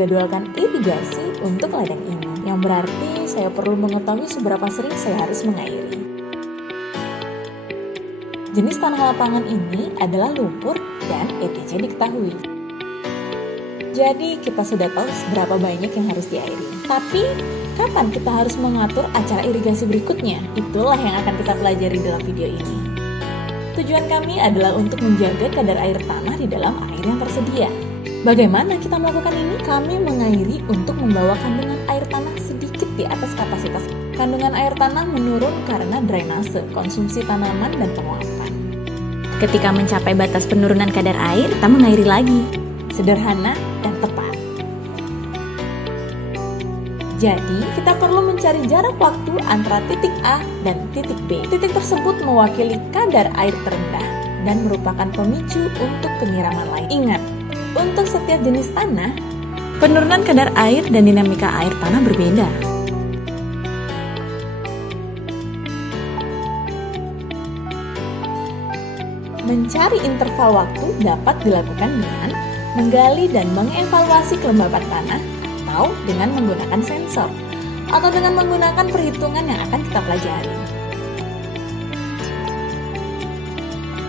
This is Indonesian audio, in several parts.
menjadwalkan irigasi untuk ladang ini, yang berarti saya perlu mengetahui seberapa sering saya harus mengairi. Jenis tanah lapangan ini adalah lumpur dan ETC diketahui. Jadi kita sudah tahu seberapa banyak yang harus diairi. Tapi kapan kita harus mengatur acara irigasi berikutnya? Itulah yang akan kita pelajari dalam video ini. Tujuan kami adalah untuk menjaga kadar air tanah di dalam air yang tersedia. Bagaimana kita melakukan ini? Kami mengairi untuk membawa kandungan air tanah sedikit di atas kapasitas. Kandungan air tanah menurun karena drainase, konsumsi tanaman, dan penguapan. Ketika mencapai batas penurunan kadar air, kita mengairi lagi. Sederhana dan tepat. Jadi, kita perlu mencari jarak waktu antara titik A dan titik B. Titik tersebut mewakili kadar air terendah dan merupakan pemicu untuk penyiraman lain. Ingat, untuk setiap jenis tanah, penurunan kadar air dan dinamika air tanah berbeda. Mencari interval waktu dapat dilakukan dengan menggali dan mengevaluasi kelembapan tanah atau dengan menggunakan sensor atau dengan menggunakan perhitungan yang akan kita pelajari.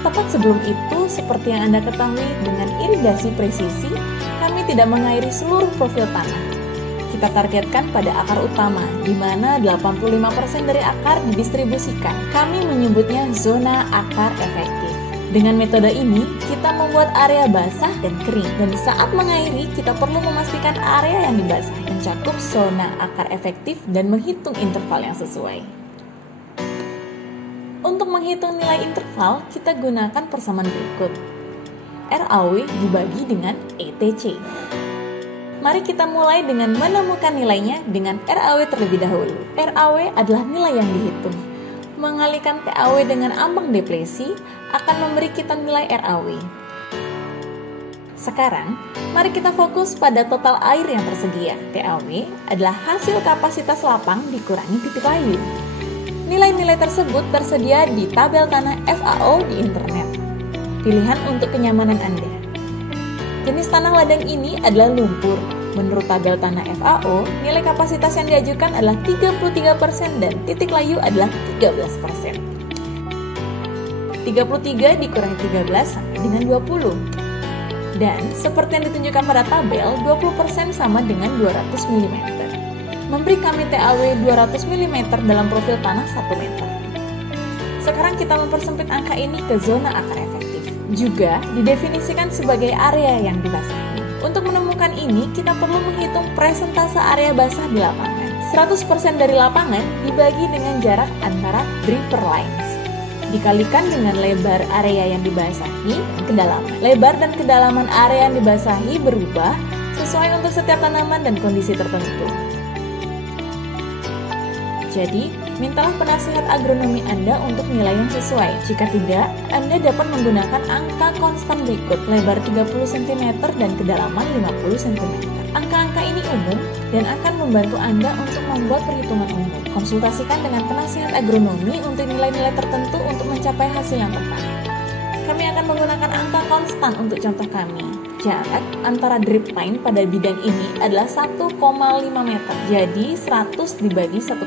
Tepat sebelum itu, seperti yang Anda ketahui, dengan irigasi presisi, kami tidak mengairi seluruh profil tanah. Kita targetkan pada akar utama, di mana 85% dari akar didistribusikan. Kami menyebutnya zona akar efektif. Dengan metode ini, kita membuat area basah dan kering. Dan saat mengairi, kita perlu memastikan area yang dibasahi mencakup zona akar efektif dan menghitung interval yang sesuai. Untuk menghitung nilai interval, kita gunakan persamaan berikut. RAW dibagi dengan ETC. Mari kita mulai dengan menemukan nilainya dengan RAW terlebih dahulu. RAW adalah nilai yang dihitung. Mengalihkan TAW dengan ambang depresi akan memberi kita nilai RAW. Sekarang, mari kita fokus pada total air yang tersedia. TAW adalah hasil kapasitas lapang dikurangi titik layu. Nilai-nilai tersebut tersedia di tabel tanah FAO di internet. Pilihan untuk kenyamanan Anda. Jenis tanah ladang ini adalah lumpur. Menurut tabel tanah FAO, nilai kapasitas yang diajukan adalah 33% dan titik layu adalah 13%. 33 dikurangi 13 sama dengan 20. Dan seperti yang ditunjukkan pada tabel, 20% sama dengan 200 mm. Memberi kami TAW 200 mm dalam profil tanah 1 meter. Sekarang kita mempersempit angka ini ke zona akar efektif. Juga didefinisikan sebagai area yang dibasahi. Untuk menemukan ini, kita perlu menghitung persentase area basah di lapangan. 100% dari lapangan dibagi dengan jarak antara dripper lines. Dikalikan dengan lebar area yang dibasahi dan kedalaman. Lebar dan kedalaman area yang dibasahi berubah sesuai untuk setiap tanaman dan kondisi tertentu. Jadi, mintalah penasihat agronomi Anda untuk nilai yang sesuai. Jika tidak, Anda dapat menggunakan angka konstan berikut, lebar 30 cm dan kedalaman 50 cm. Angka-angka ini umum dan akan membantu Anda untuk membuat perhitungan umum. Konsultasikan dengan penasihat agronomi untuk nilai-nilai tertentu untuk mencapai hasil yang tepat. Kami akan menggunakan angka konstan untuk contoh kami. Jarak antara drip line pada bidang ini adalah 1,5 meter. Jadi 100 dibagi 1,5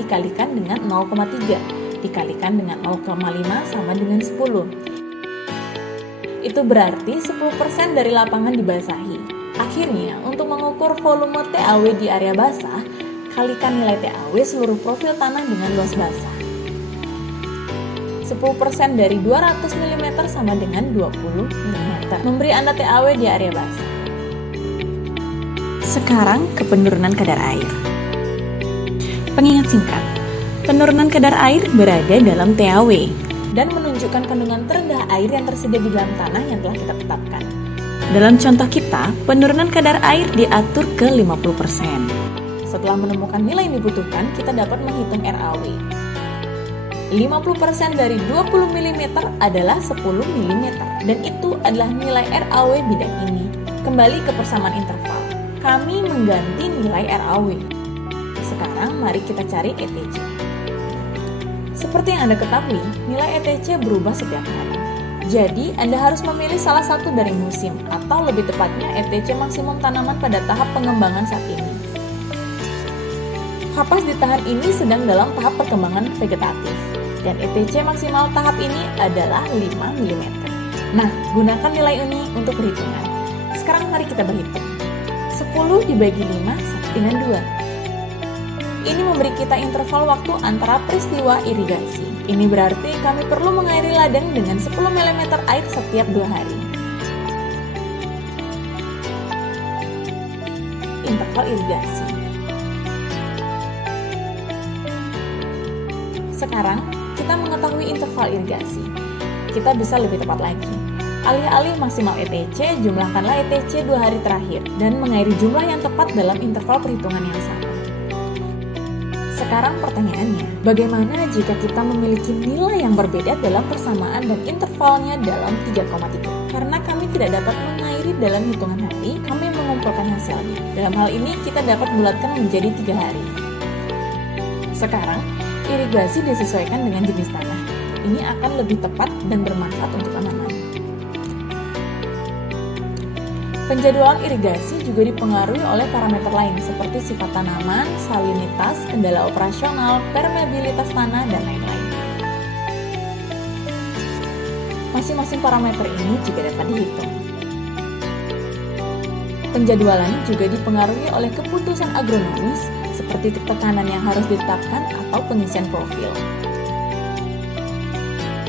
dikalikan dengan 0,3 dikalikan dengan 0,5 sama dengan 10. Itu berarti 10% dari lapangan dibasahi. Akhirnya, untuk mengukur volume TAW di area basah, kalikan nilai TAW seluruh profil tanah dengan luas basah. 10% dari 200 mm sama dengan 20 mm. Memberi Anda TAW di area basah. Sekarang ke penurunan kadar air. Pengingat singkat, penurunan kadar air berada dalam TAW dan menunjukkan kandungan terendah air yang tersedia di dalam tanah yang telah kita tetapkan. Dalam contoh kita, penurunan kadar air diatur ke 50%. Setelah menemukan nilai yang dibutuhkan, kita dapat menghitung RAW. 50% dari 20 mm adalah 10 mm, dan itu adalah nilai RAW bidang ini. Kembali ke persamaan interval. Kami mengganti nilai RAW. Sekarang mari kita cari ETC. Seperti yang Anda ketahui, nilai ETC berubah setiap hari. Jadi, Anda harus memilih salah satu dari musim, atau lebih tepatnya ETC maksimum tanaman pada tahap pengembangan saat ini. Kapas di tahap ini sedang dalam tahap perkembangan vegetatif, dan ETC maksimal tahap ini adalah 5 mm. Nah, gunakan nilai ini untuk perhitungan. Sekarang mari kita berhitung. 10 dibagi 5 sama dengan 2. Ini memberi kita interval waktu antara peristiwa irigasi. Ini berarti kami perlu mengairi ladang dengan 10 mm air setiap 2 hari. Interval irigasi. Sekarang, kita mengetahui interval irigasi. Kita bisa lebih tepat lagi. Alih-alih maksimal ETC, jumlahkanlah ETC 2 hari terakhir dan mengairi jumlah yang tepat dalam interval perhitungan yang sama. Sekarang pertanyaannya, bagaimana jika kita memiliki nilai yang berbeda dalam persamaan dan intervalnya dalam 3,3? Karena kami tidak dapat mengairi dalam hitungan hari, kami mengumpulkan hasilnya. Dalam hal ini, kita dapat bulatkan menjadi 3 hari. Sekarang, irigasi disesuaikan dengan jenis tanah. Ini akan lebih tepat dan bermanfaat untuk tanaman. Penjadwalan irigasi juga dipengaruhi oleh parameter lain seperti sifat tanaman, salinitas, kendala operasional, permeabilitas tanah, dan lain-lain. Masing-masing parameter ini juga dapat dihitung. Penjadwalan juga dipengaruhi oleh keputusan agronomis seperti tekanan yang harus ditetapkan atau pengisian profil.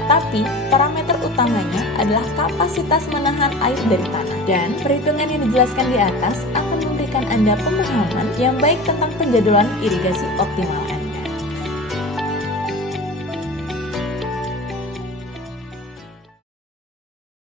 Tapi, parameter utamanya adalah kapasitas menahan air dari tanah. Dan perhitungan yang dijelaskan di atas akan memberikan Anda pemahaman yang baik tentang penjadwalan irigasi optimal.